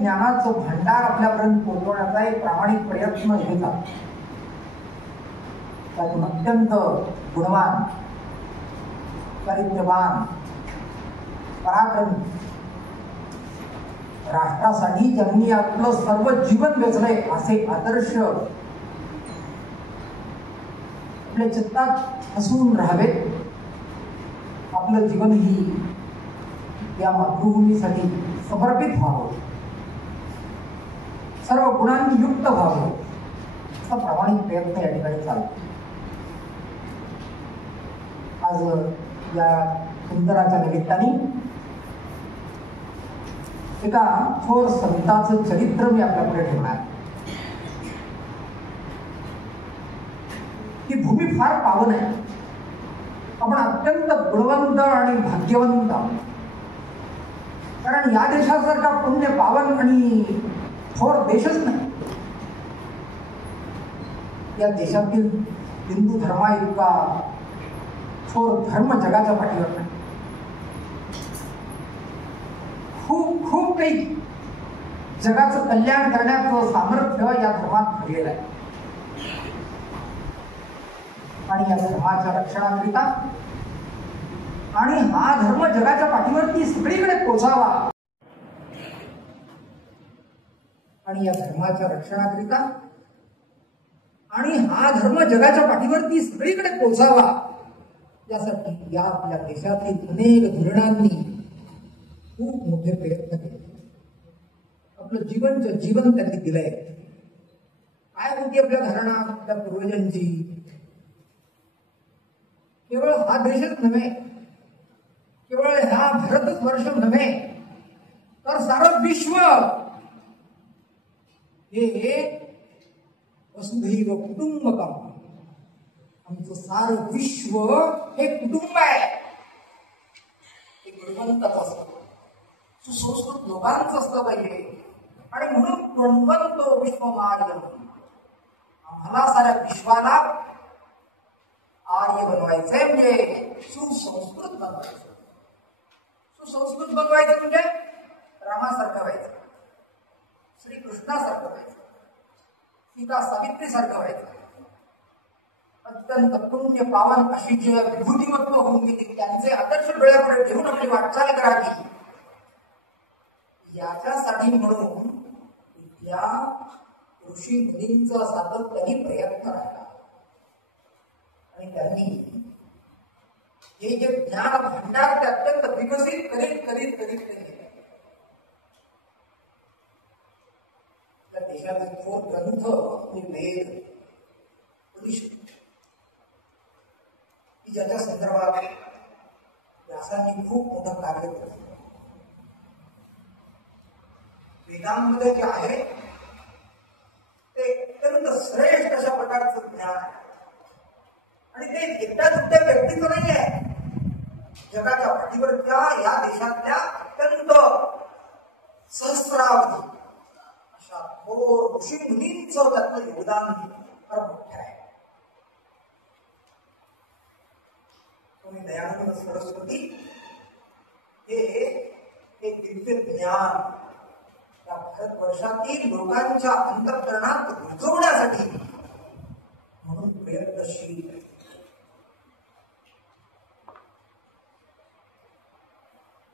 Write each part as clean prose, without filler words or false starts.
ज्ञानाचं भांडार आपल्यापर्यंत पोहोचवण्याचा एक प्रामाणिक प्रयत्न घेतात. त्यातून अत्यंत गुणवान, चारित्र्यवान, पराक्रमी, राष्ट्रासाठी ज्यांनी आपलं सर्व जीवन वेचलंय असे आदर्श आपल्या चित्तात हसून राहावेत. आपलं जीवनही या मातृभूमीसाठी समर्पित व्हावं, सर्व गुणांनी युक्त व्हावं, असा प्रामाणिक प्रयत्न या ठिकाणी चालतो. आज या सुंदराच्या निमित्ताने एका थोर संताचं चरित्र मी आपल्यापुढे ठेवणार. ही भूमी फार पावन आहे. आपण अत्यंत गुणवंत आणि भाग्यवंत आहोत. कारण या देशासारखा पुण्य पावन आणि थोर देशच नाही. या देशातील हिंदू धर्मा इतका थोर धर्म जगाच्या पाठीवर नाही. खूप खूप काही जगाचं कल्याण करण्याचं सामर्थ्य या धर्मात भरलेलं आहे. आणि या धर्माच्या रक्षणाकरिता आणि हा धर्म जगाच्या पाठीवरती सगळीकडे पोचावा आणि या धर्माच्या रक्षणाकरिता आणि हा धर्म जगाच्या पाठीवरती सगळीकडे पोचावा यासाठी या आपल्या देशातील अनेक धोरणांनी खूप मोठे प्रयत्न केले. आपलं जीवन त्यांनी दिलंय. काय होती आपल्या धारणा आपल्या पूर्वजांची? केवळ हा देशच नव्हे, केवळ ह्या भारतच वर्ष नव्हे, तर सारं विश्व हे वसुधैव कुटुंबकम. आमचं सारं विश्व हे कुटुंब आहे. हे गुणवंतच असतं, सुसंस्कृत लोकांचं असलं पाहिजे. आणि म्हणून गुणवंतो विश्वमार्य, आम्हाला साऱ्या विश्वाला आर्य बनवायचंय, म्हणजे सुसंस्कृत बनवायचं. सुसंस्कृत बनवायचं म्हणजे रामासारखं व्हायचं, श्रीकृष्णासारखं व्हायचं, सीता सावित्रीसारखं व्हायचं. अत्यंत पुण्य पावन अशी जे विभूतिमत्व होऊन गेली त्यांचे आदर्श डोळ्यापुढे ठेवून आपली वाटचाल करावी. याच्यासाठी म्हणून या ऋषी मुनींचा सातत्याने प्रयत्न राहिला. आणि त्यांनी हे जे ज्ञान भांडार ते अत्यंत विकसित करीत करीत करीत त्या देशातील थोर ग्रंथ आणि वेद उपनिषद की ज्याच्या संदर्भात व्यासांनी खूप मोठं कार्य केलं. वेदांमध्ये जे आहे ते अत्यंत श्रेष्ठ अशा प्रकारचं ज्ञान आहे. आणि ते एकट्या दुट्या व्यक्तीचं नाही आहे. जगाच्या पाठीवरच्या या देशातल्या अत्यंत सहस्रावधी अशा थोर ऋषी मुनींचं त्यातलं योगदान फार मोठं आहे. स्वामी दयानंद सरस्वती हे दिव्य ज्ञान या भारतवर्षातील लोकांच्या अंतःकरणात रुजवण्यासाठी म्हणून प्रयत्नशील आहे.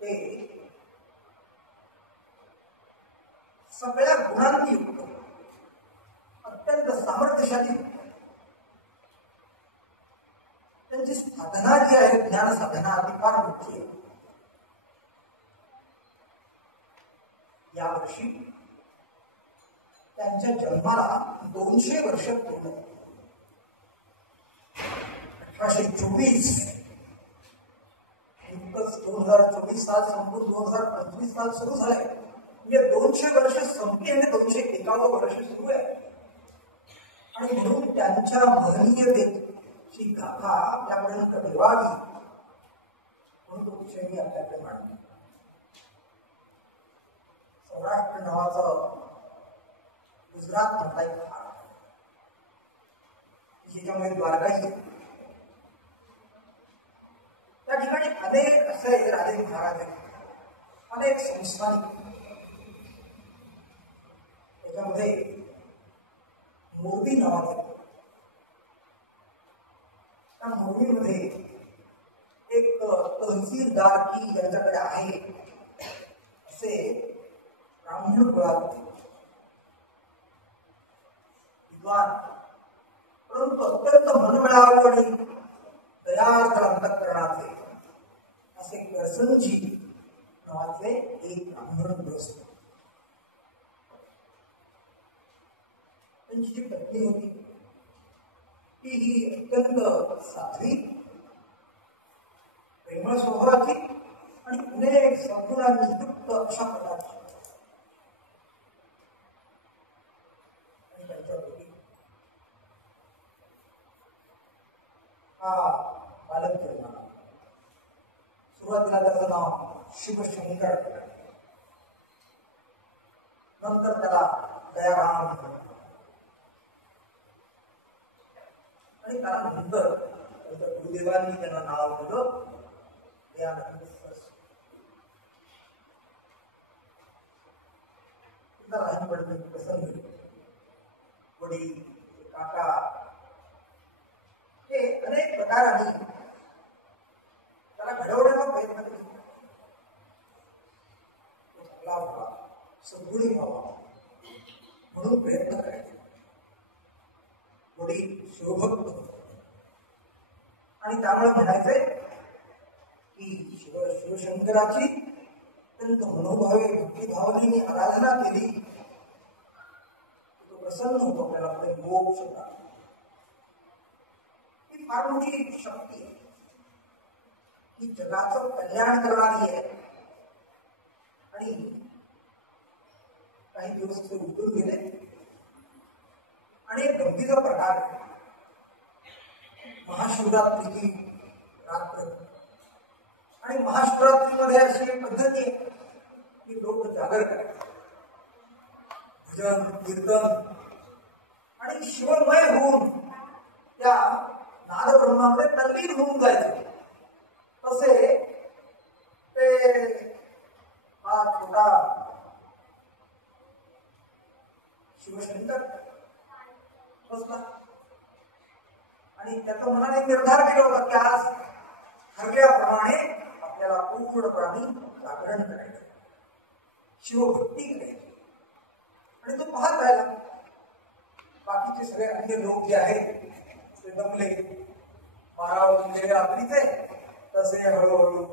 ते सगळ्या गुणांनी युक्त, अत्यंत सामर्थ्यशाली. त्यांची साधना जी आहे ज्ञान साधना ती फार मोठी आहे. यावर्षी त्यांच्या जन्माला 200 वर्ष पूर्ण. 1824 2024 साल संपूर्ण 2025 साल सुरू झालाय. म्हणजे 200 वर्ष संपली आणि 201 वर्ष सुरू आहे. आणि म्हणून त्यांच्या महनीयतेची गाथा आपल्यापर्यंत ठेवावी म्हणून तो विषय मी आपल्याकडे मांडला. सौराष्ट्र नावाचं गुजरात मधला एक भाग, ज्याच्यामध्ये द्वारकाही, त्या ठिकाणी अनेक असे राजे महाराज आहेत, अनेक संस्थानिक. मध्ये मोरबी नावाचे, त्या मोरबीमध्ये एक तहसीलदार की ज्यांच्याकडे आहे असे ब्राह्मण कुळात विद्वान, परंतु अत्यंत मनमिळावू आणि दयार्द्र अंतःकरणाचे असे करसनजी नावाचे एक ब्राह्मण गृहस्थ. त्यांची जी पत्नी होती ती ही अत्यंत साध्वी, प्रेमळ स्वभावाची आणि अनेक सद्गुणांनी युक्त अशा प्रकारची. आणि त्यांच्यापैकी हा बालक जन्माला. सुरुवातीला त्याचं नाव शिवशंकर, नंतर त्याला दयाराम आणि त्यानंतर त्याच्या गुरुदेवांनी त्यांना नाव दिलं दयानंद सरस्वती. लहानपणी प्रसंग, वडील, काका हे अनेक प्रकाराने त्याला घडवण्याचा प्रयत्न केला. चांगला व्हावा, सद्गुणी व्हावा म्हणून प्रयत्न करायचे. वडील शिवभक्त आणि त्यामुळे म्हणायचे की शिवशंकराची अत्यंत मनोभावे भक्तिभावनेने आराधना केली तो प्रसन्न होतो, आपल्याला पुढे मोक्ष प्राप्त. ही फार मोठी शक्ती आहे, ही जगाचं कल्याण करणारी आहे. आणि काही दिवस ते उठून गेले आणि एक गंभीर प्रकार, महाशिवरात्रीची रात्र आणि महाशिवरात्रीमध्ये अशी पद्धती आहे की लोक जागर करायचे, भजन कीर्तन आणि शिवमय होऊन त्या नादब्रह्मामध्ये तल्लीन होऊन जायचे. तसे ते हा छोटा शिवशंकर बसला आणि त्याचा मनाने निर्धार केला होता की आज ठरल्याप्रमाणे आपल्याला पूर्णपणे जागरण करायचं, शिवभक्ती करायची. आणि तो पाहत राहिला. बाकीचे सगळे अन्य लोक जे आहेत ते दमले, 12 वाजले रात्रीचे. तसे हळूहळू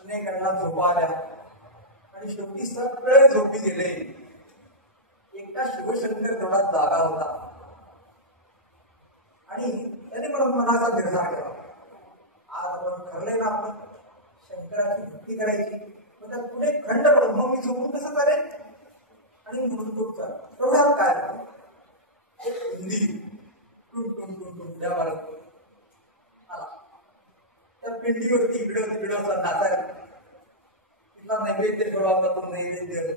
अनेकांना झोपा आल्या आणि शेवटी सगळे झोपी गेले. एकटा शिवशंकर तेवढा जागा होता आणि त्याने पण मनाचा निर्धार केला, आज आपण ठरले ना आपण शंकराची भक्ती करायची, मग त्यात पुढे खंड पडून मग मी झोपून कसं चालेल. आणि म्हणून तो तेवढ्यात काय हिंदी आला, त्या पिंडीवरती इकडं नाचायला. तिथला नैवेद्य ठेवला, तो नैवेद्य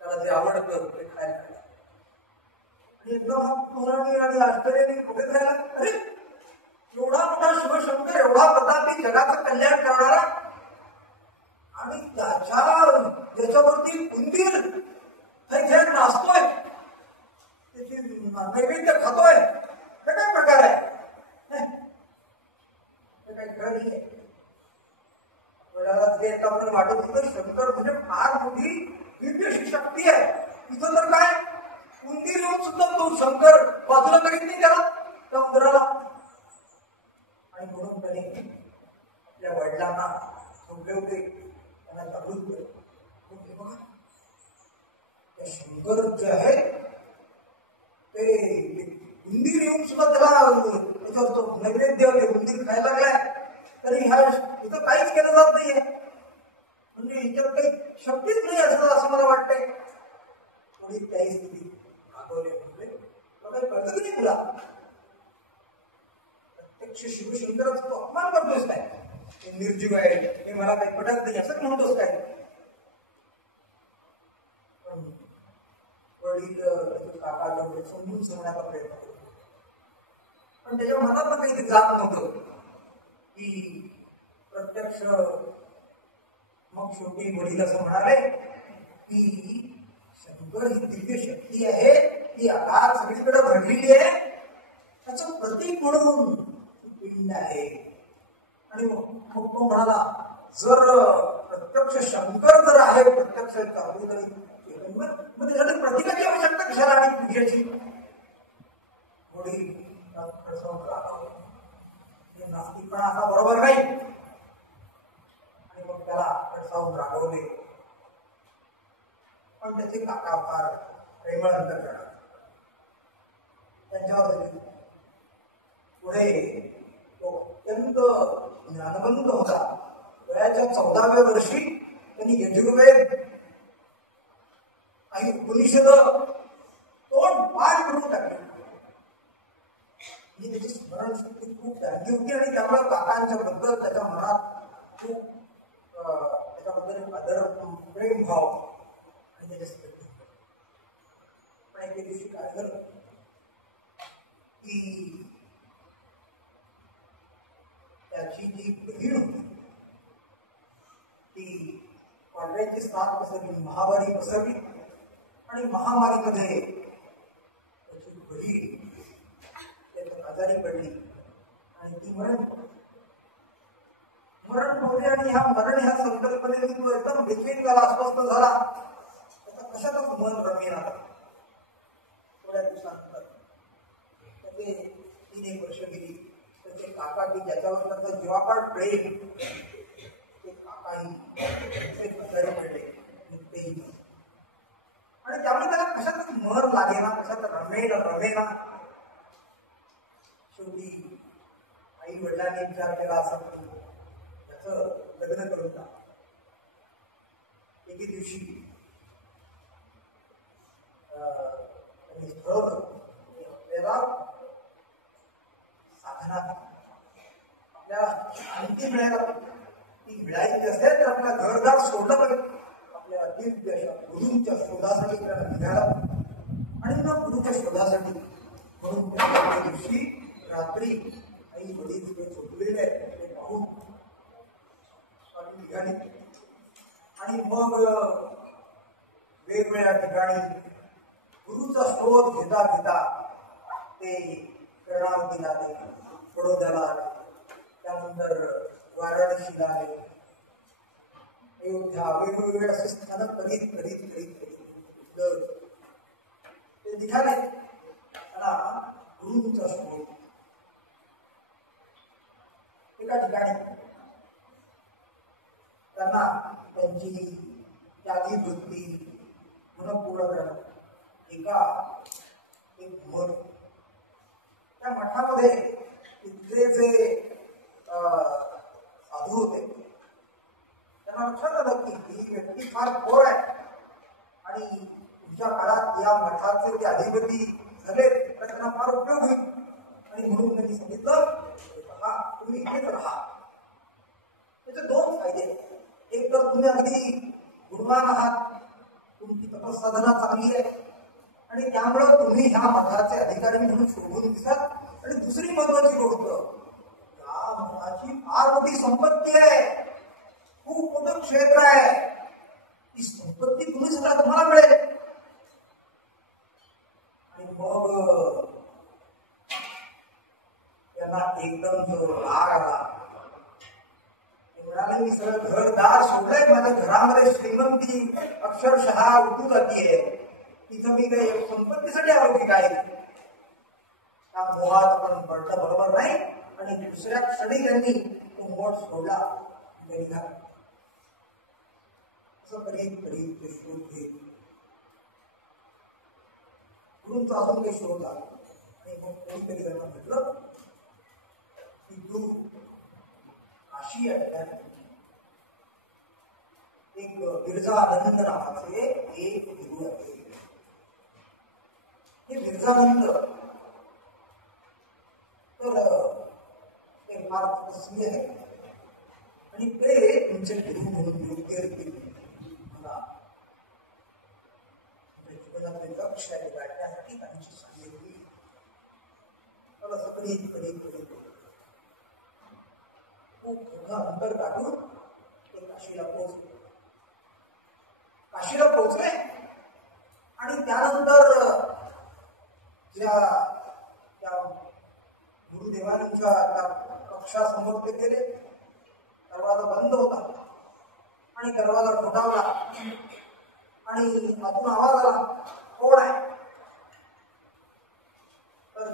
त्याला जे आवडतं ते खायला. आणि एकदम हा पुराणी आणि आश्चर्याने बघत राहिला, अरे एवढा मोठा शिवशंकर, एवढा प्रतापी, जगाचं कल्याण करणारा, आणि त्याच्यावरती उंदीर खेळ नाचतोय, त्याची नैवेद्य खातोय, हे काय प्रकार आहे. हे काही खरं नाही आहे. जे आपण वाटत होतं शंकर म्हणजे फार मोठी दिव्य शक्ती आहे, इथं तर काय उंदीर येऊन सुद्धा तो शंकर बाजूला करीत नाही त्याला, त्या उंदराला. आणि म्हणून त्याने आपल्या वडिलांना झोपले होते, त्यांना जागृत केलं. बघा त्या शंकर जे आहे ते उंदीर येऊन सुद्धा त्याला तो नैवेद्य उंदीर खायला लागलाय, तरी ह्या इथं काहीच केलं जात नाहीये. म्हणजे हिच्यात काही शक्तीच नाही असं मला वाटतंय. थोडी त्याही स्थिती मागवले म्हणजे काही कळतं की नाही तुला, प्रत्यक्ष शिवशंकराचा तो अपमान करतोस काय, ते निर्जीव आहे, हे मला काही पटत नाही असंच म्हणतोस काय. वडील काका समजून सांगण्याचा प्रयत्न करतो, पण त्याच्या मनात काहीतरी जात नव्हतं की प्रत्यक्ष. मग शेवटी वडील असं म्हणाले की शंकर ही दिव्य शक्ती आहे, ती आकार सगळीकडे भरलेली आहे, त्याचं प्रतीक म्हणून पिंड आहे. आणि मग तो म्हणाला, जर प्रत्यक्ष शंकर जर आहे, प्रत्यक्ष मग त्यासाठी प्रतीकाची आवश्यकता कशाला आणि पूजेची? थोडी नास्तिकपणा असा बरोबर नाही. आणि मग त्याला खडसावून रागवले. पण त्याचे काका फार प्रेमळ अंतकरण, त्यांच्यावर पुढे तो अत्यंत ज्ञानवंत होता. वयाच्या 14व्या वर्षी त्यांनी यजुर्वेद काही उपनिषद तोंड पाठ करून टाकले. त्याची स्मरणशक्ती खूप चांगली होती आणि त्यामुळे काकांच्या बद्दल त्याच्या मनात खूप त्याच्याबद्दल आदर, प्रेम भाव आणि त्याच्यासाठी. पण एके दिवशी काय झालं की त्याची जी बहीण होती ती पांढऱ्याची साथ पसरली, महामारी पसरली. आणि महामारीमध्ये त्याची बहीण आजारी पडली आणि ती मरण पावली. आणि ह्या मरण ह्या संकल्पनेने तो एकदम बेचैन झाला, अस्वस्थ झाला. त्याचा कशातच मन रमेना. थोड्या दिवसानंतर त्याचे 3 वर्ष गेली. त्याचे काका की ज्याच्यावर त्याचं जीवापाड प्रेम, ते काकाही आजारी पडले. आणि त्यामुळे त्याला कशातच मन लागेना, कशात रमेना. शेवटी आई वडिलांनी विचार केला असं त्याचं लग्न करून टाक. एके दिवशी त्यांनी ठरवलं आपल्याला साधना, आपल्याला शांती मिळायला, ती मिळायची असेल तर आपल्या घरदार सोडलं पाहिजे. आपल्या दिव्य अशा गुरूंच्या शोधासाठी आपल्याला निघाला. आणि मग गुरूच्या शोधासाठी म्हणून त्या दिवशी रात्री आई वडील झोपलेले ते पाहून निघाली. आणि मग वेगवेगळ्या ठिकाणी गुरुचा शोध घेता घेता ते कर्णावतीला आले, बडोद्याला आले, त्यानंतर वाराणसीला आले, अयोध्या, वेगवेगळे असे स्थानक करीत ते निघाले. त्याला गुरुचा शोध. एका ठिकाणी त्यांना त्यांची त्यागी वृत्ती मनपूर्ण करणं एक मठ. त्या मठामध्ये तिथले जे साधू होते त्यांना लक्षात आलं की ही व्यक्ती फार थोर आहे आणि पुढच्या काळात या मठाचे जे अधिपती झाले तर त्यांना फार उपयोग होईल. आणि म्हणून त्यांनी सांगितलं, तुम्ही इथेच राहा. त्याचे 2 फायदे. एक तर तुम्ही अगदी गुणवान आहात, तुमची तपसाधना चांगली आहे आणि त्यामुळं तुम्ही ह्या मठाचे अधिकारी म्हणून शोभून दिसाल. आणि दुसरी महत्वाची गोष्ट, या मठाची फार मोठी संपत्ती आहे, खूप मोठं क्षेत्र आहे. ती संपत्ती तुम्ही सुद्धा तुम्हाला मिळेल. आणि मग त्यांना एकदम जो राग आला. ते म्हणाले, मी सगळं घरदार सोडलंय, माझ्या घरामध्ये श्रीमंती अक्षरशः उठू जातीये, तिथं मी काही संपत्तीसाठी आलो की काय? त्या मोहात आपण पडलं बरोबर नाही. आणि दुसऱ्या क्षणी त्यांनी तो मोठ सोडला. असं करीत ते शोध घेत गुरूंचा अजून काही शोध आला. आणि मग कोणीतरी त्यांना म्हटलं की तू काशी या ठिकाणी एक बिरजानंद नावाचे एक गुरु आहे. हे बिरजानंद तर ते फार तपस्वी आहे आणि ते तुमचे गुरु म्हणून योग्य मला जीवनातले लक्ष आहे गाठण्यासाठी त्यांची सांगितली. मला सगळी खूप अंतर काढून ते काशीला पोहोचले. आणि त्यानंतर ज्या त्या गुरुदेवांच्या त्या कक्षासमोर ते गेले, दरवाजा बंद होता आणि दरवाजा ठोठावला आणि आतून आवाज आला, कोण आहे? तर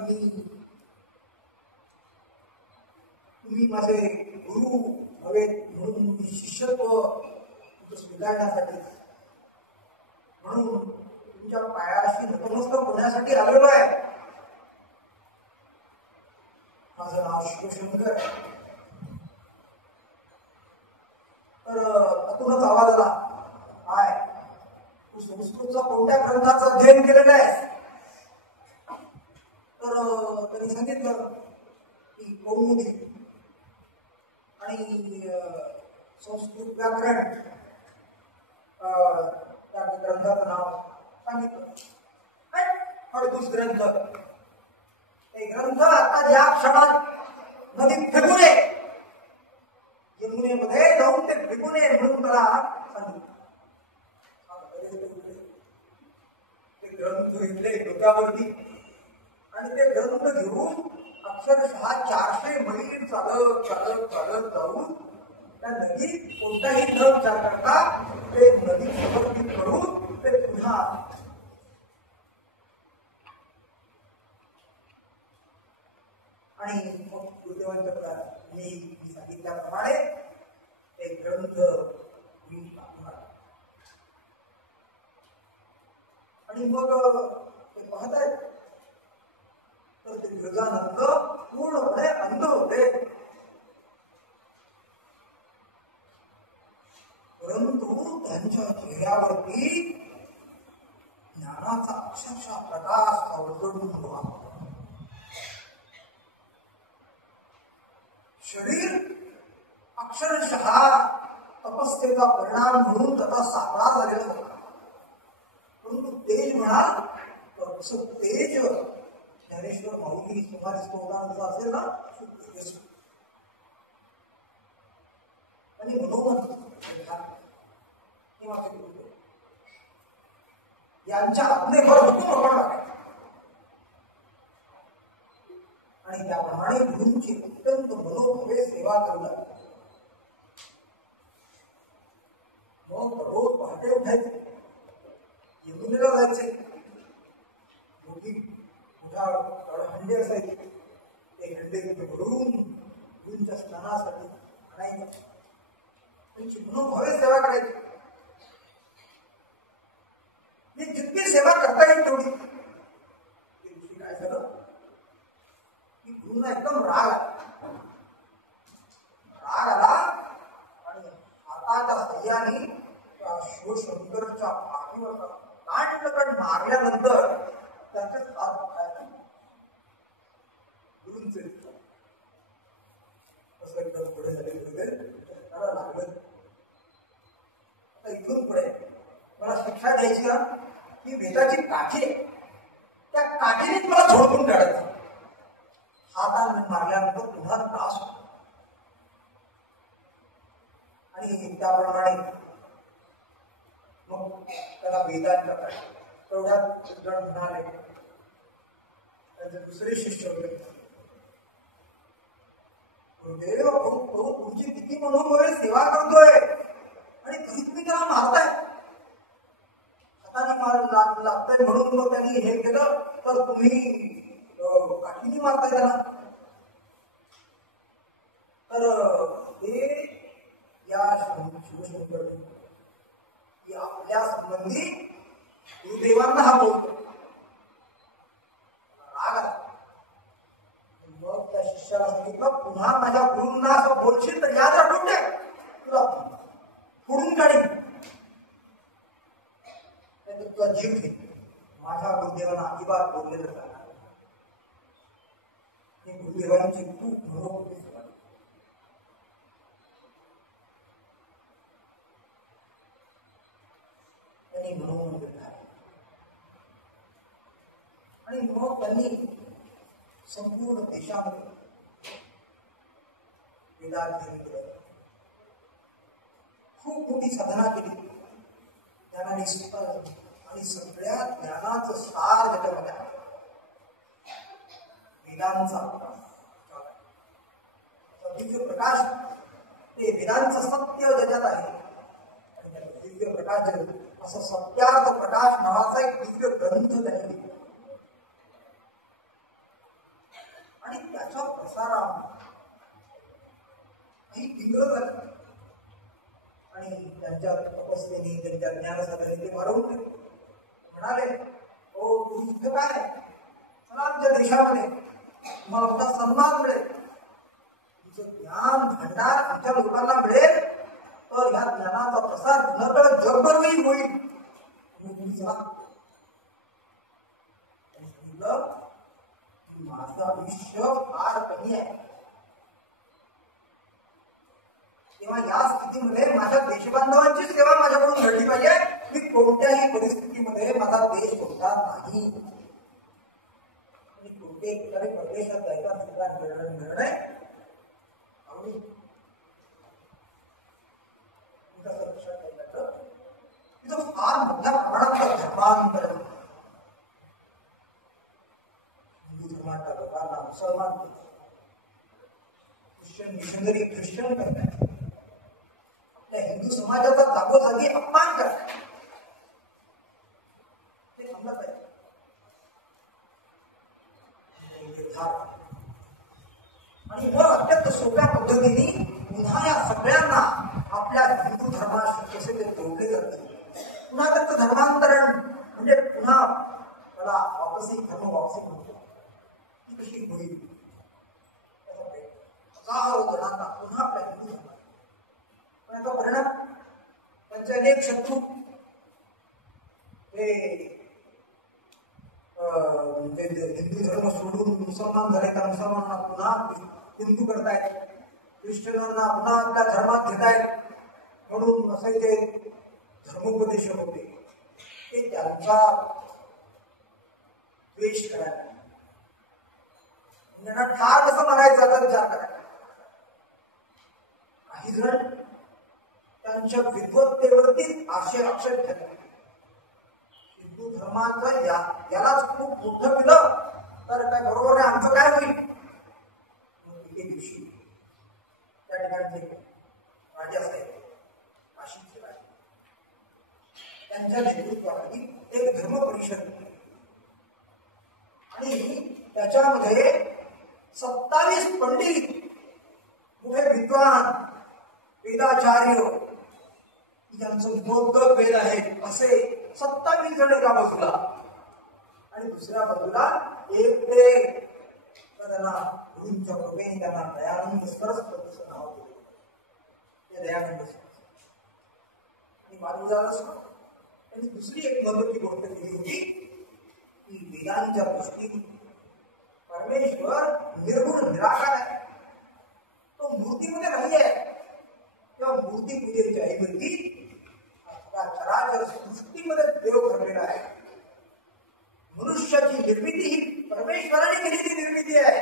तुम्ही माझे गुरु हवे म्हणून मी शिष्यत्व स्वीकारण्यासाठी, म्हणून तुमच्या पायाशी नतमस्तक होण्यासाठी आलेलो आहे. माझं नाव शिवशंकर. तर आतूनच आवाज आला, काय तू संस्कृतचा कोणत्या ग्रंथाचं अध्ययन केलेलं आहे? तर त्यांनी सांगितलं की कौमुदी आणि संस्कृत व्याकरण त्या ग्रंथाचं नाव सांगितलं. अडतीस ग्रंथ. ते ग्रंथ आता ज्या क्षणात नदीत फेकू नये, यमुनेमध्ये जाऊन ते फेकू नये म्हणून त्याला सांगितलं. ते ग्रंथ घेतले डोक्यावरती आणि ते ग्रंथ घेऊन अक्षरशः 400 मैल चालत चालत चालत जाऊन त्या नदीत कोणताही न विचार करता ते नदी समर्पित करून ते पुन्हा आणि मग गुरुदेवांच्या मी सांगितल्याप्रमाणे ते ग्रंथ आणि मग ते पाहतायत तर ते गजानंद पूर्णपणे अंध होते. परंतु त्यांच्या चेहऱ्यावरती ज्ञानाचा अक्षरशः प्रकाश उलगडून होता. शरीर अक्षरशः तपस्येचा परिणाम म्हणून त्याचा साकार झालेला होता. परंतु तेज म्हणाल तर असं तेज ज्ञानेश्वर माऊली समाधी स्तोत्रांचा असेल ना, आणि मनोमन यांच्या आज्ञेवर हुकूम आपण वागायचा आणि त्याप्रमाणे गुरूंची अत्यंत मनोभावे सेवा करू लागली. मग रोज पहाटे उठायचे, यमुनेला जायचे. मोठा हंडे असायचे, ते हंडे तिथे भरून गुरूंच्या स्नानासाठी आणायचे, त्यांची मनोभावे सेवा करायची. मी जितकी सेवा करता येईल तेवढी. काय झालं की गुरुंना एकदम राग आला आणि हाताच्या सह्याने शिवशंकरच्या पाठीवर कान मारल्यानंतर त्यांचे हात दुखायला गुरूंचे असं एकदम पुढे झाले लागलं. आता इथून पुढे मला शिक्षा द्यायची ना की वेदाची काठी, त्या काठीनेच मला झोडपून काढायचं. हाताने मारल्यानंतर पुन्हा त्रास होतो. आणि त्याप्रमाणे मग त्याला वेदांच्या तेवढ्यात जण म्हणाले, त्यांचे दुसरे शिष्य होते, गुरुदेव तो तुमची किती मनोभावे सेवा करतोय आणि तरी तुम्ही त्याला मारताय. हाताने लागतंय म्हणून मग त्यांनी हे केलं तर तुम्ही काठीने मारताय त्याला. तर हे या शिवशंकर आपल्या संबंधी गुरुदेवांना हा बोलतो. राग आला. मग त्या शिष्याला सांगितलं, पुन्हा माझ्या गुरूंना असं बोलशील तर याद राखून दे, तुला फोडून काढीन. तुझा जीव घे. माझ्या गुरुदेवांना अजिबात बोललेलं चालणार. गुरुदेवांची खूप मनोभावे सेवा त्यांनी मनोमन केलं. आणि मग त्यांनी संपूर्ण देशामध्ये वेदाध्ययन केलं. खूप मोठी साधना केली. ज्ञानाने आणि आणि सगळ्या ज्ञानाचं सार त्याच्यामध्ये आहे. वेदांचा दिव्य प्रकाश, ते वेदांचं सत्य ज्याच्यात आहे आणि दिव्य प्रकाश असं सत्यार्थ प्रकाश नावाचा एक दिव्य ग्रंथ त्यांनी लिहिला आणि त्याच्या प्रसारात काही विंगळ झाली आणि त्यांच्या तपस्येने त्यांच्या ज्ञानसाधने ते वाढवून म्हणाले, हो तुम्ही इथं काय चला आमच्या देशामध्ये तुम्हाला मोठा सन्मान मिळेल, तुमचं ज्ञान भंडार आमच्या लोकांना मिळेल तर ह्या ज्ञानाचा प्रसार नकळत जगभरही होईल. तुम्ही चला. माझं आयुष्य फार कमी आहे, तेव्हा या स्थितीमध्ये माझ्या देशबांधवांची सेवा माझ्याकडून घडली पाहिजे. मी कोणत्याही परिस्थितीमध्ये माझा देश सोडणार नाही. कोणत्याही प्रकारे परदेशात जायचा सुद्धा निर्णय तिथं फार मोठ्या प्रमाणात धर्मांतरण, हिंदू धर्माच्या लोकांना मुसलमान, ख्रिश्चन मिशनरी ख्रिश्चन करतात, आपल्या हिंदू समाजाचा जागोजागी अपमान करतात. ते थांबलं पाहिजे. आणि मग अत्यंत सोप्या पद्धतीने पुन्हा या सगळ्यांना आपल्या हिंदू धर्माशी कसे ते जोडले जातात. पुन्हा त्यांचं धर्मांतरण म्हणजे पुन्हा त्याला वापसी धर्म वापसी म्हणतो, ती कशी होईल. हजारो जणांना पुन्हा आपल्या हिंदू धर्मात, त्याचा परिणाम त्यांचे अनेक शत्रू हे हिंदू धर्म सोडून मुसलमान झाले, त्या मुसलमानांना पुन्हा हिंदू करतायत, ख्रिश्चनांना पुन्हा आपल्या धर्मात घेतायत. म्हणून असे जे धर्मोपदेश होते ते त्यांचा द्वेष करायला, त्यांना ठार कसं मारायचा याचा विचार करायचा. काही जण त्यांच्या विद्वत्तेवरतीच आक्षेप ठेवले. हिंदू धर्माचं यालाच खूप मोठं केलं तर काय बरोबर आहे, आमचं काय होईल. एके दिवशी त्या ठिकाणचे राजे असते काशीचे राजे, त्यांच्या नेतृत्वाखाली एक धर्म परिषद आणि त्याच्यामध्ये 27 पंडित, मोठे विद्वान, वेदाचार्य, ज्यांचं बौद्ध वेद आहे असे 27 जण एका बाजूला आणि दुसऱ्या बाजूला एक ते त्यांना गुरूंच्या कृपेने त्यांना दयानंद सरस्वतीचं नाव दिलं. ते दयानंद सरस्वती आणि बाजूला त्यांनी दुसरी एक महत्वाची गोष्ट केली होती की वेदांच्या दृष्टीने परमेश्वर निर्गुण निराकार आहे, तो मूर्तीमध्ये नाही आहे. तेव्हा मूर्ती पूजेच्या ऐवजी चराचर सृष्टीमध्ये देव भरलेला आहे. मनुष्याची निर्मिती ही परमेश्वराने केलेली निर्मिती आहे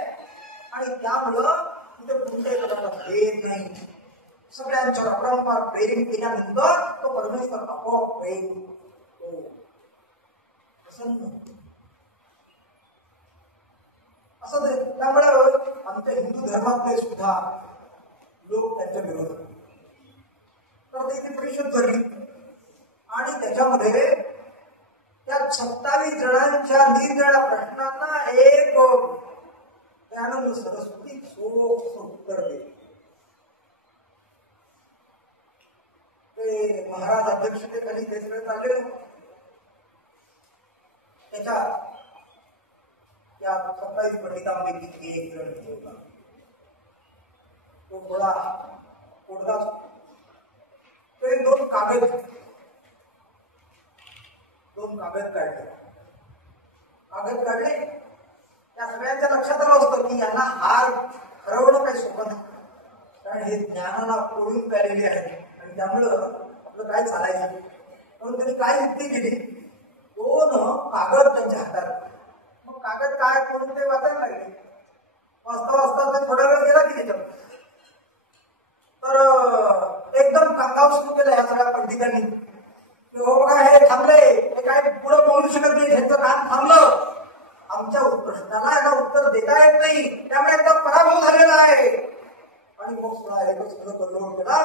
आणि त्यामुळं तिथे कोणत्याही प्रकारचा भेद नाही. सगळ्यांच्या अपरंपार प्रेम केल्यानंतर तो परमेश्वर आपोआप प्रेम प्रसन्न असं. त्यामुळे आमच्या हिंदू धर्मातले सुद्धा लोक त्यांच्या विरोधात, तर त्याची परिषद झाली आणि त्याच्यामध्ये त्या 27 जणांच्या निरनिराळ्या प्रश्नांना एक दयानंद सरस्वती सोक्ष उत्तर दिले. ते महाराज अध्यक्षतेखाली ते सगळे चालले. त्याच्या या 27 पंडितांपैकी एक जण होता, तो थोडा कोडगा. ते दोन कागद काढले. त्या सगळ्यांच्या लक्षात आलं असतं की यांना हार हरवणं काही सोपं नाही, कारण हे ज्ञानाला कोळून प्यालेले आहे आणि त्यामुळं आपलं काय चालायचं. म्हणून त्यांनी काय युक्ती केली, 2 कागद त्यांच्या हातात. मग कागद काय करून ते वाचायला लागले. वाचता ते थोडा वेळ गेला की त्याच्यात तर एकदम कांगाव सुरू केला या सगळ्या पंडितांनी. हो बघा हे थांबले, हे काय पुढे बोलू शकत नाही, ह्यांचं काम थांबलं. आमच्या प्रश्नाला याला उत्तर देता येत नाही, त्यामुळे एकदा पराभव झालेला आहे. आणि मग सुद्धा एकच कल्लोळ केला.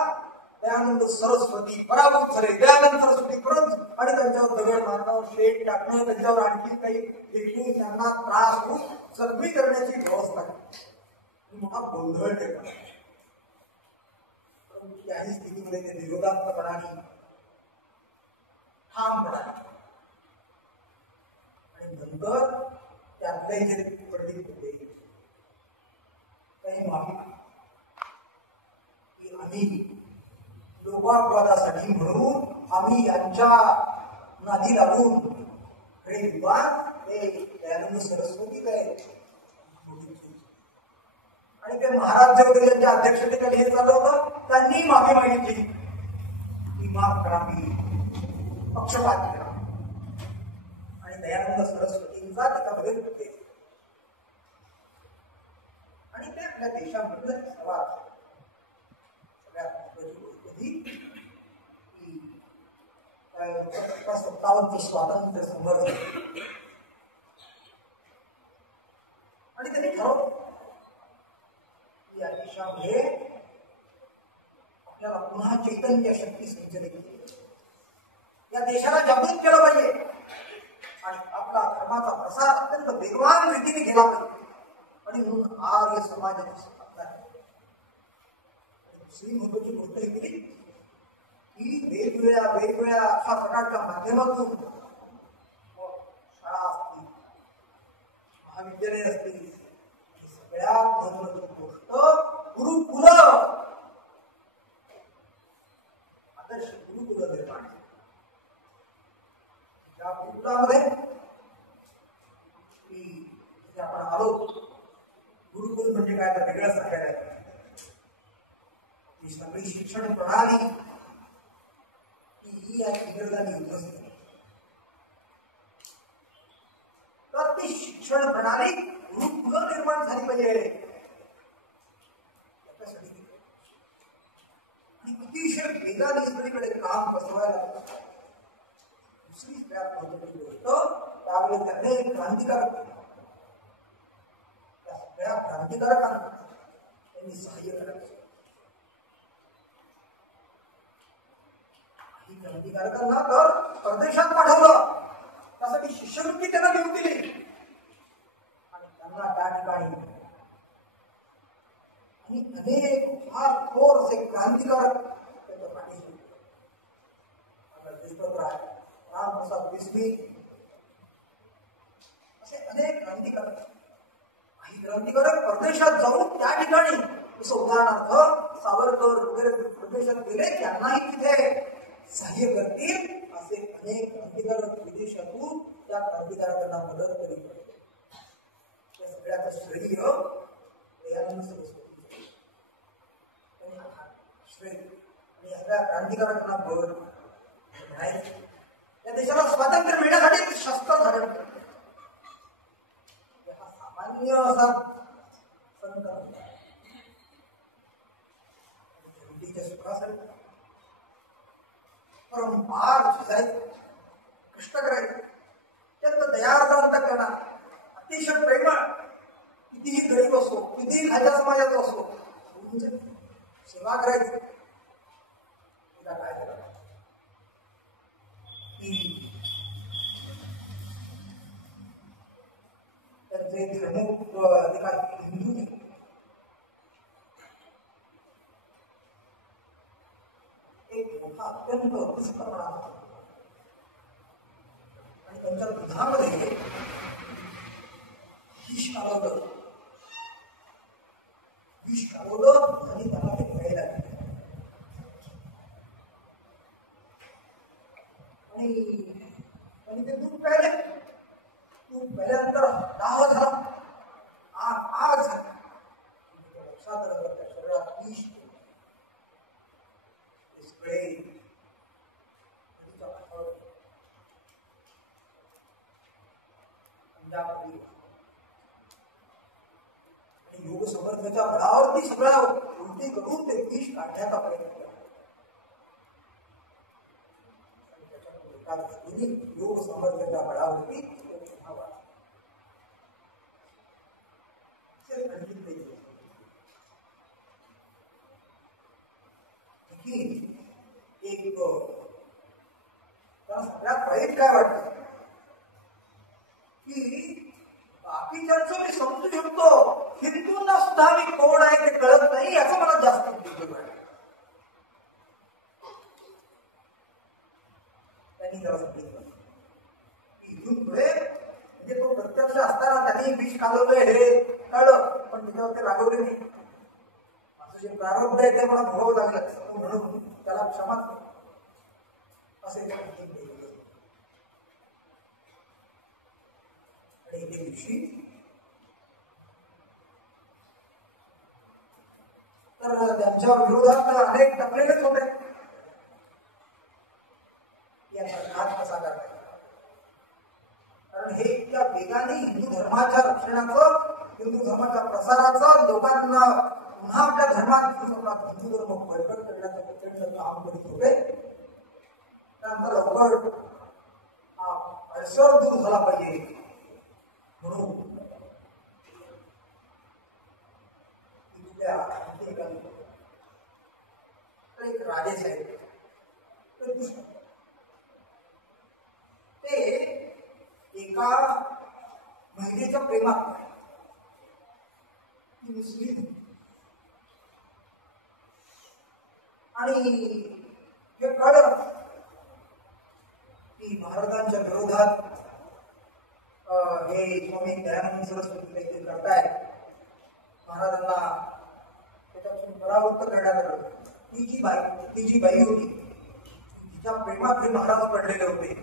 दयानंद सरस्वती पराभूत झाले. दयानंद सरस्वती परत आणि त्यांच्यावर दगड मारणं, शेट टाकणं, त्यांच्यावर आणखी काही देखील त्यांना त्रास होऊन जखमी करण्याची व्यवस्था केली. मोठा गोंधळ केला. त्याही स्थितीमध्ये ते निरोधात्मकपणाने ठामपणाने आणि नंतर त्यातले जे प्रतीक होते काही माफी की आम्ही लोकापवादासाठी म्हणून आम्ही यांच्या नादी लागून हे विवाद हे दयानंद सरस्वती काय आणि ते महाराज जे होते त्यांच्या अध्यक्षतेखाली हे चालू होतं, त्यांनी माफी मागितली की माफ करा, मी पक्षपात केला. आणि दयानंद सरस्वतींचा त्याच्यामध्ये होते आणि ते आपल्या देशामधलं सर्वात सगळ्यात महत्वाची गोष्ट की 57 स्वातंत्र्य संघर्ष. आणि त्यांनी ठरवलं या देशामध्ये आपल्याला पुन्हा चैतन्य शक्ती संचलित केली, या देशाला जागृत केलं पाहिजे आणि आपला धर्माचा प्रसार अत्यंत वेगवान रीतीने केला पाहिजे. आणि म्हणून आर्य समाजाची स्थापना केली. दुसरी महत्वाची गोष्ट ही केली की वेगवेगळ्या अशा प्रकारच्या माध्यमातून शाळा असतील, महाविद्यालय असतील, सगळ्यात महत्वाची गोष्ट गुरुकुल, आदर्श गुरुकुल निर्माण. ज्या गुरुकुलामध्ये आपण आलो, गुरुकुल म्हणजे काय तर वेगळं सांगायला ही सगळी शिक्षण प्रणाली ही या इंग्रजांनी उद्ध्वस्त केली. तर ती शिक्षण प्रणाली गुरुकुल निर्माण झाली पाहिजे याच्यासाठी आणि अतिशय वेगाने सगळीकडे काम बसवायला. दुसरी सगळ्यात महत्वाची गोष्ट त्यावेळी त्यांनी एक क्रांतिकारक केला. त्या सगळ्या क्रांतिकारकांना त्यांनी सहाय्य करायचं. काही क्रांतिकारकांना तर परदेशात पाठवलं, त्यासाठी शिष्यवृत्ती त्यांना देऊन दिली आणि त्यांना त्या ठिकाणी आणि अनेक फार थोर असे क्रांतिकारक त्यांच्या पाठीशी देशभद्राय, रामप्रसाद बिस्मिल असे अनेक क्रांतिकारक. काही क्रांतिकारक परदेशात जाऊन त्या ठिकाणी, जसं उदाहरणार्थ सावरकर वगैरे परदेशात गेले, त्यांनाही तिथे सहाय्य करतील असे अनेक क्रांतिकारक विदेशातून त्या क्रांतिकारकांना मदत करीत होते. त्या सगळ्याचं श्रेय दयानंद सरस्वती श्रेय आणि या सगळ्या क्रांतिकारकांना बळ म्हणायचं. या देशाला स्वातंत्र्य मिळण्यासाठी शस्त्र धारण करते. हा सामान्य असा संत जनतेच्या सुखासाठी परंपार झुजायचं, कष्ट करायचं, अत्यंत दयार्थ अंतःकरण, अतिशय प्रेमळ, कितीही गरीब असो, कितीही खालच्या समाजाचा असो, सेवा करायची. तिला काय करायचं की त्यांचे प्रमुख अधिकारी हिंदूंनी एक मोठा अत्यंत दुष्प्रपणा आणि त्यांच्या दुधामध्ये विष कालवलं आणि त्याला ते प्यायला लागले. आणि ते दूध प्यायले. दूध प्यायल्यानंतर दाह झाला, आग झाली. लक्षात आलं त्या शरीरात विष सगळे योग समर्थाच्या बळावरती सगळा उलटी करून ते विष काढण्याचा प्रयत्न केला. त्या दृष्टीने योग सामर्थ्याच्या बळावरती एक सगळ्यात वाईट काय वाटतं की बाकीच्यांचं मी समजू शकतो, हिंदूंना सुद्धा मी कोण आहे ते कळत नाही याचं मला जास्त वाटतं. त्यांनी जरा सांगितलं इथून पुढे म्हणजे तो प्रत्यक्ष असताना त्यांनी विष कालवलंय हे कळलं, पण त्याच्यावर ते रागवले नाही. असं जे प्रारब्ध आहे ते मला भोगावं लागलं म्हणून त्याला क्षमा असे आणि एके दिवशी तर त्यांच्या विरोधात अनेक टपलेलेच होते. याचा घात कसा करता येईल, कारण हे इतक्या वेगाने हिंदू धर्माच्या रक्षणाचं, हिंदू धर्माच्या प्रसाराचं, लोकांना पुन्हा आपल्या धर्मात हिंदू धर्म बळकट करण्याचं प्रचंड काम करीत होते. त्यानंतर लवकर अडसर दूर झाला पाहिजे म्हणून एक राजे साहेब ते एका महिलेच्या प्रेमात मुस्लिम आणि हे कळलं की महाराजांच्या विरोधात हे स्वामी दयानंद सरस्वती देखील करतायत. महाराजांना त्याच्यापासून परावृत्त करण्यात आलं. ती जी बाई होती तिच्या प्रेमात हे महाराज पडलेले होते.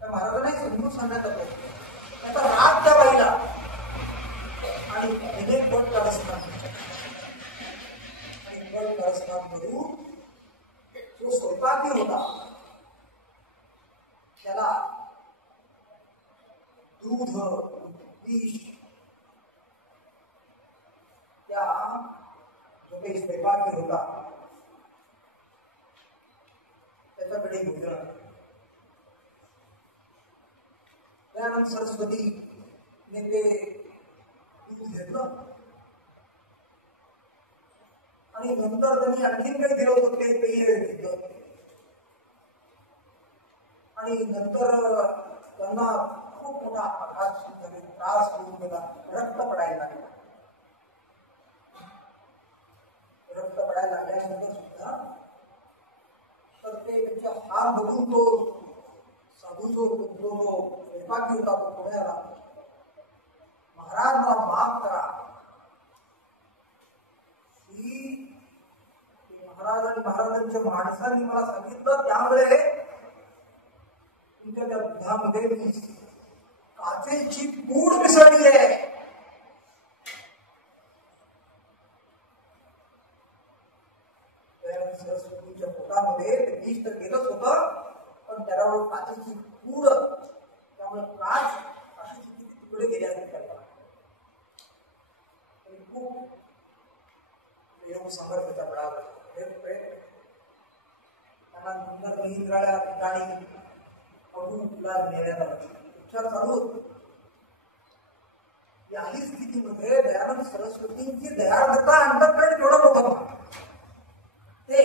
त्या महाराजांना समजून सांगण्यात आलं त्याचा राग त्या बाईला आणि अनेक पट कारस्थान आणि पट कारस्थान करून जो स्वयंपाकी होता त्याला दूध विष त्या जो काही स्वयंपाकी होता त्याच्याकडे घेऊन दयानंद सरस्वती ने ते दूध घेतलं आणि नंतर त्यांनी आणखीन काही दिलं होतं ते पेय घेतलं आणि नंतर त्यांना खूप मोठा आघात झाले, त्रास होऊन गेला, रक्त पडायला लागला. रक्त पडायला लागल्यानंतर सुद्धा तर ते त्यांच्या हात बघून तो साधू जो स्वयंपाकी होता तो पुढे आला, महाराज मला माफ करा की महाराज आणि महाराजांच्या माणसांनी मला सांगितलं त्यामुळे तुमच्या त्या दुधामध्ये मी काचेची पूड मिसळली आहे. सरस्वतीच्या पोटामध्ये विष तर गेलंच होतं, पण त्यावर काचेची पूड, त्यामुळे काचेची किती तुकडे गेले असतील त्याला. खूप योग समर्थाच्या बळावर त्यांना नंतर निंद्राळ्या ठिकाणी नेण्यात आलं. उपचार चालू याही स्थितीमध्ये दयानंद सरस्वतींची दयाळता अंतःकरण केवढं मोठं ते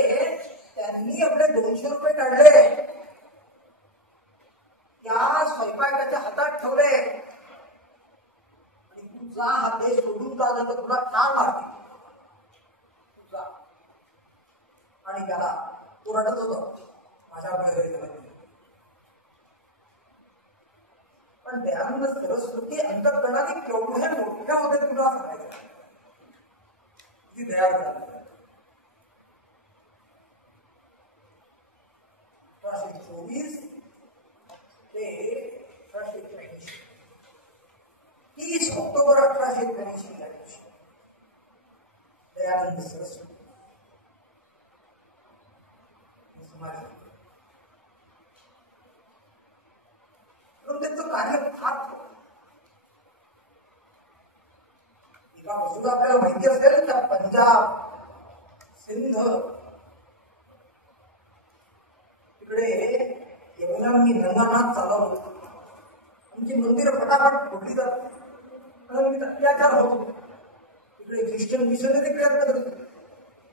त्यांनी आपले 200 रुपये काढले, त्या स्वयंपाकाच्या हातात ठेवले आणि तुझा हा देश सोडून का तर तुला ठार मारते तुझा. आणि त्याला तो रडत होत माझ्या पण दयानंद सरस्वती अंतःकरणाने केवढ्या मोठ्या होते तुला सांगायचं की दया झाली. 1824 ते 1883 30 ऑक्टोबर 1883 या दिवशी दयानंद सरस्वती समाज त्याचं कार्य फार एका बाजूला आपल्याला माहिती असेल तर पंजाब सिंध तिकडे इकडे यवनांनी रंगनाथ चालवलं, आमची मंदिरं फटाफट फोडली जातात, अत्याचार होतो. इकडे ख्रिश्चन मिशनरी प्रयत्न करत होते,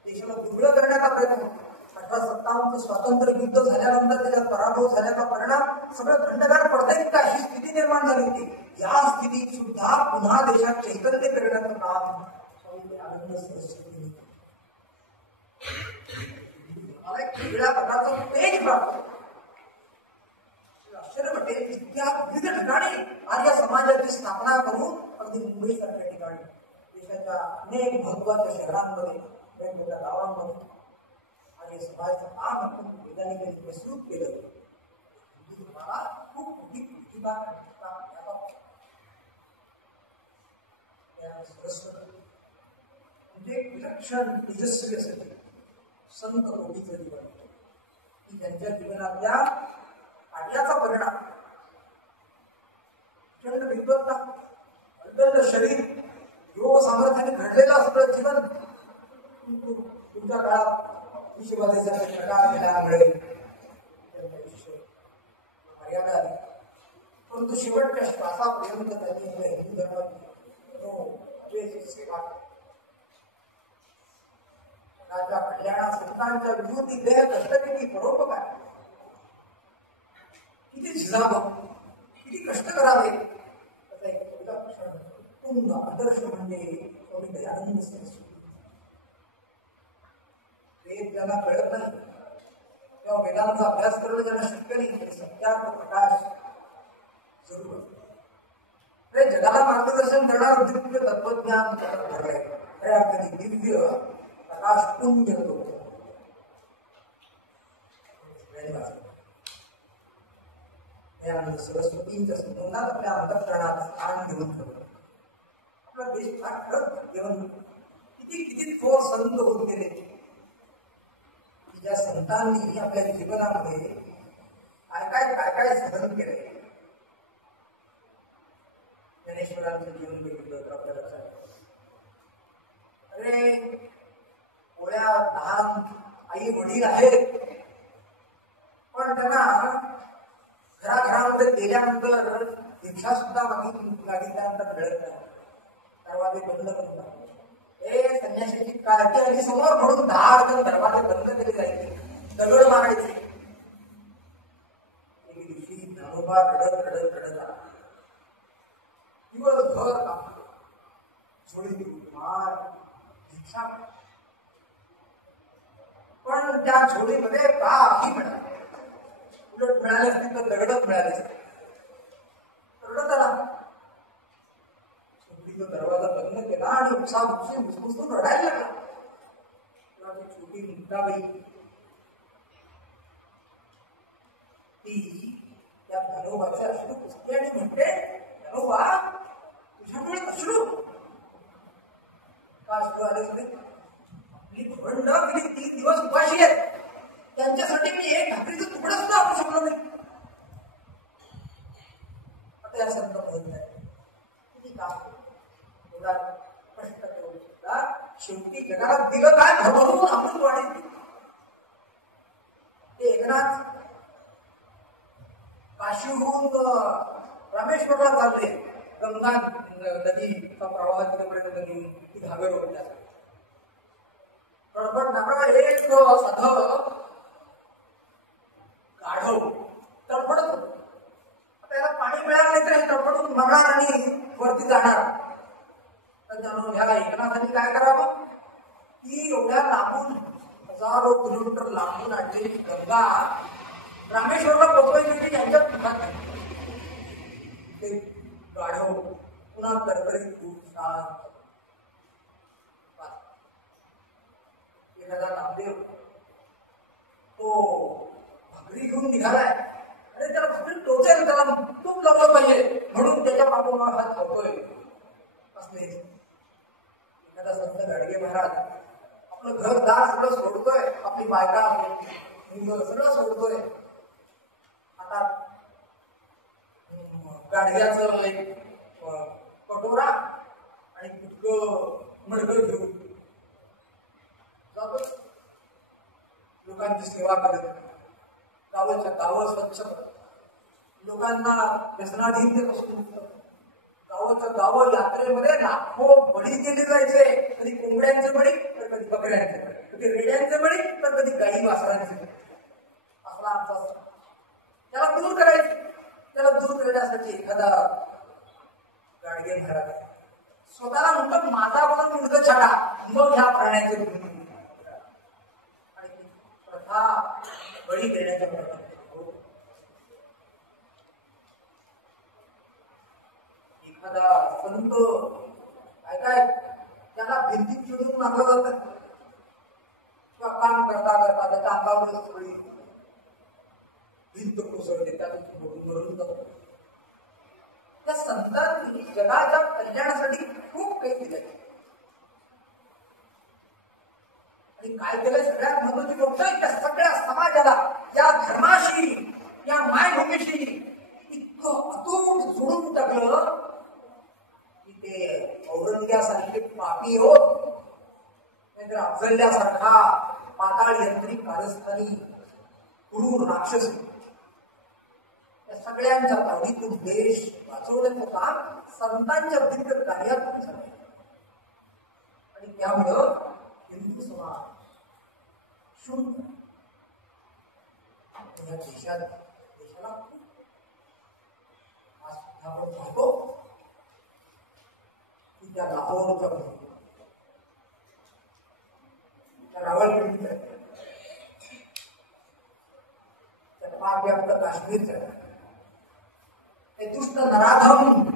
देशाला दुर्बळ करण्याचा प्रयत्न होतो. 1857 स्वातंत्र्य युद्ध झाल्यानंतर त्याच्यात पराभव झाल्याचा परिणाम सगळं थंडगार पडतंय का अशी स्थिती निर्माण झाली होती. या स्थितीत सुद्धा पुन्हा देशात चैतन्य करण्याचं काम स्वामी आनंद सरस्वती मला एक वेगळ्या प्रकारचं तेज प्राप्त. आश्चर्य वाटेल इतक्या विविध ठिकाणी आर्य समाजाची स्थापना करून अगदी मुंबई सारख्या ठिकाणी देशाच्या अनेक महत्वाच्या शहरांमध्ये वेगवेगळ्या गावांमध्ये आर्य समाजाचं काम आपण वैज्ञानिकांनी विस्तृत केलं. तुम्हाला खूप मोठी प्रतिभा म्हणजे विलक्षण तेजस्वी असेल संत कोटीचं जीवन की त्यांच्या जीवनातल्या कार्याचा परिणाम प्रचंड विद्वत्ता, अत्यंत शरीर योग सामर्थ्याने घडलेलं असतं जीवन. तुमच्या काळात विश्ववादाचा प्रकार केल्यामुळे मर्यादा आली, परंतु शेवटच्या श्वासापर्यंत त्यांनी हिंदू धर्माची सेवा कल्याणा संतांच्या विभूती देह कष्ट किती परोपकार, किती झिजावं, किती कष्ट करावे, त्याचा एक विलक्षण उत्तुंग आदर्श म्हणजे स्वामी दयानंद सरस्वती. वेद ज्यांना कळत नाही तेव्हा वेदांचा अभ्यास करणं ज्यांना शक्य नाही तरी सत्यार्थ प्रकाश जरूर असतो. जगाला मार्गदर्शन करणार दिव्य तत्वज्ञान ठरलंय, दिव्य प्रकाश पुंज दयानंद सरस्वतींच्या संबंधात आपल्या अंतःकरणात स्थान घेऊन ठेवलं. आपला देश फार खरंच घेऊन किती किती थोर संत होत गेले, ज्या संतांनी आपल्या जीवनामध्ये काय काय काय काय साधन केले. ज्ञानेश्वरांचं जीवन बघितलं तर आपल्याला लक्षात अरे पोळ्या लहान आई वडील आहेत, पण त्यांना घराघरामध्ये गेल्यानंतर भिक्षा सुद्धा मागितल्यानंतर मिळत नाही. दरवाजे बंद करतात. संन्याशाची काळजी आणि समोर म्हणून धाड दरवाजे बंद केले जायचे, दगड मारायचे. एक दिवशी ज्ञानोबा रडत रडत रडत आला. दिवसभर झोळी मार भिक्षा, पण त्या झोळीमध्ये काही मिळालं. उलट मिळाले असतील तर दगडच मिळाले. रडत आला. झोळीचा दरवाजा बंद केला आणि उचलून रडायला लागला. तेव्हा ती छोटी मुक्ताबाई ती त्या ज्ञानोबाचे अश्रू पुसते आणि म्हणते, ज्ञानोबा तुझ्यामुळे अश्रू का अश्रू आले होते? आपली भवंड गेली 3 दिवस उपाशी आहेत, त्यांच्यासाठी मी एक भाकरीचं तुकडा सुद्धा आणू शकलो नाही. आता या संत म्हणत नाही किती काम एवढा कष्ट करून सुद्धा शेवटी जगाला दिलं काय भरभरून अमृतवाणी. ते एकनाथ काशीहून रामेश्वरला चालले. गंगा नदीचा प्रवाह तिथपर्यंत घेऊन ती घागर होण्यासाठी तडफडणारा एक साधं गाढव तडफडत होत. त्याला पाणी मिळालं नाही तर हे तडफडून मरणार आणि वरती जाणार. तर ह्या एकनाथांनी काय करावं की एवढ्या लांबून हजारो किलोमीटर लांबून आणलेली गंगा रामेश्वरला पोहोचवायची यांच्या मुखात नाही. ते गाढव पुन्हा तरतरीत दूध शांत. एखादा नामदेव तो भाकरी घेऊन निघालाय, अरे त्याला भाकरी टोचेल, त्याला तूप लावलं पाहिजे म्हणून त्याच्या पाठोमाग हात धावतोय. असले एखादा संत गाडगे महाराज आपलं घरदार सगळं सोडतोय, आपली बायका सगळं सोडतोय. आता गाडग्याचं एक कटोरा आणि कुठलं मडकं घेऊन जातो लोकांची सेवा करत. गावाच्या गावं स्वच्छ करतात, लोकांना व्यसनाधीनतेपासून मुक्त करतात. गावाच्या गावं यात्रेमध्ये लाखो बळी केले जायचे, कधी कोंबड्यांचे बळी तर कधी बकऱ्यांचे बळी, कधी रेड्यांचे बळी तर कधी गाई वासरांचे बळी. असला आमचा सण. त्याला दूर करायचं, त्याला दूर करण्यासाठी एखादा गाडगे महाराज स्वतःला म्हणतो माझा पण मुलगा छाडा, मग ह्या प्राण्याचे आणि प्रथा बळी देण्याचा प्रयत्न. एखादा संत काय त्याला भिंतीत चिडून मारलं जातं किंवा काम करता करता त्याच्या अंगावर सगळी भिंत कोसळते, त्यातून मरून जातो. त्या संतांनी जगाच्या कल्याणासाठी खूप काही केलं आणि काय केलंय सगळ्यात महत्वाची गोष्ट, त्या सगळ्या समाजाला या धर्माशी या मायभूमीशी इतकं अतूट जोडून टाकलं की ते औरंग्यासारखे पापी होत नाहीतर अफजल्यासारखा पाताळ यंत्री कारस्थानी क्रूर राक्षस या सगळ्यांच्या तावडीतून देश वाचवण्याचं काम संतांच्या दीर्घ कार्यातून झालं आणि त्यामुळं हिंदू समाज शून्य या देशाला खूप आज आपण पाहतो की त्या लाहोरचा त्या रावळपिंडीचा त्या पाकव्याप्त काश्मीरचा ते दुष्ट नराधम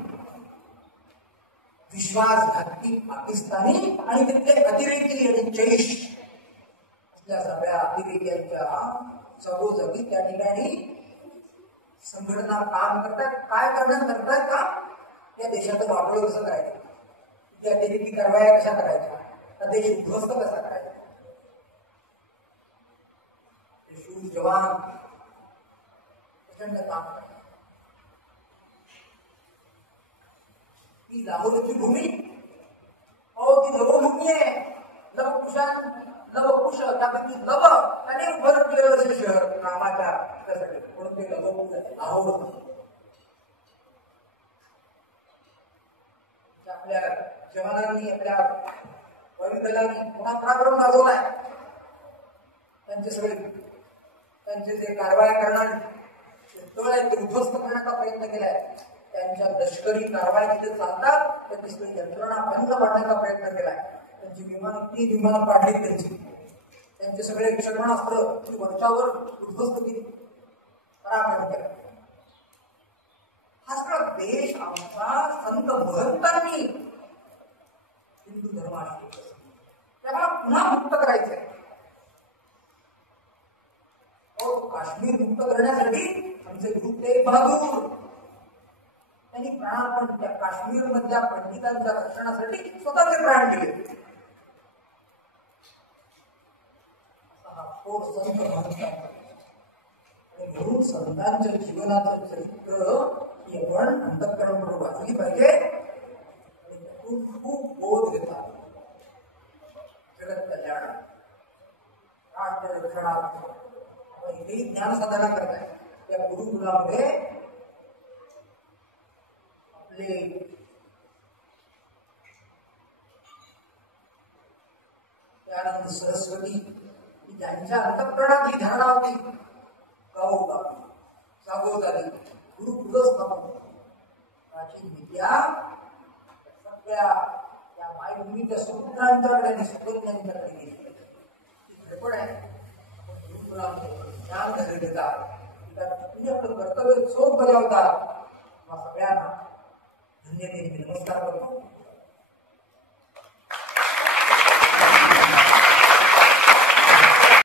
विश्वासघाती पाकिस्तानी आणि तिथले अतिरेकी आणि जैश असल्या सगळ्या अतिरेक्यांच्या जागोजागी त्या ठिकाणी संघटना काम करतात. काय करतात का या देशाचं वाटोळं कसं करायचं, त्या अतिरेकी कारवाया कशा करायच्या, हा देश उद्ध्वस्त कसा करायचा. ते शूर जवान प्रचंड काम करतात. ती लाहोरची भूमी ती लवभूमी आहे. लवकुश त्यापैकी लव त्याने उभं केलेलं असे शहर रामाच्या त्यासाठी म्हणून ते लवकुश लाहोर. आपल्या जवानांनी आपल्या वायुदलांनी पुन्हा पराक्रम गाजवलाय. त्यांचे जे कारवाया करणारे दळ आहे ते उद्ध्वस्त करण्याचा प्रयत्न केलाय. त्यांच्या लष्करी कारवाई तिथे चालतात, त्या लष्करी यंत्रणा बंद पाडण्याचा प्रयत्न केलाय. त्यांची ती विमानं पाडली, त्यांचे सगळे क्षेपणास्त्र वरच्यावर उद्ध्वस्त केली, पराक्रम केला. हा सगळा देश आमचा संत महंतांनी हिंदू धर्माशी त्याला पुन्हा मुक्त करायचंय. काश्मीर मुक्त करण्यासाठी आमचे गुरु तेग बहादूर त्यांनी प्राणार्पण, त्या काश्मीर मधल्या पंडितांच्या रक्षणासाठी स्वतःचे प्राण दिले. संत आणि म्हणून संतांच्या जीवनाचं चरित्र ही आपण अंतःकरणावर वाचली पाहिजे आणि त्यातून खूप बोध घेतात. जगत कल्याण, राष्ट्र रक्षणार्थ इथे ज्ञान साधना करताय. त्या गुरुकुलामध्ये आपले त्यानंतर सरस्वती ज्यांच्या अंतःकरणातली धारणा होती गावोगावी जागोजागी गुरुकुलस्थापन प्राचीन विद्या सगळ्या या मायभूमीच्या समुद्रांच्याकडे आणि सर्वज्ञांच्याकडे गेली. धडपड आहे गुरुकुलामध्ये ज्ञान धरे देतात, तुम्ही आपलं कर्तव्य चोख बजावतात. सगळ्यांना धन्यवाद, नमस्कार करतो.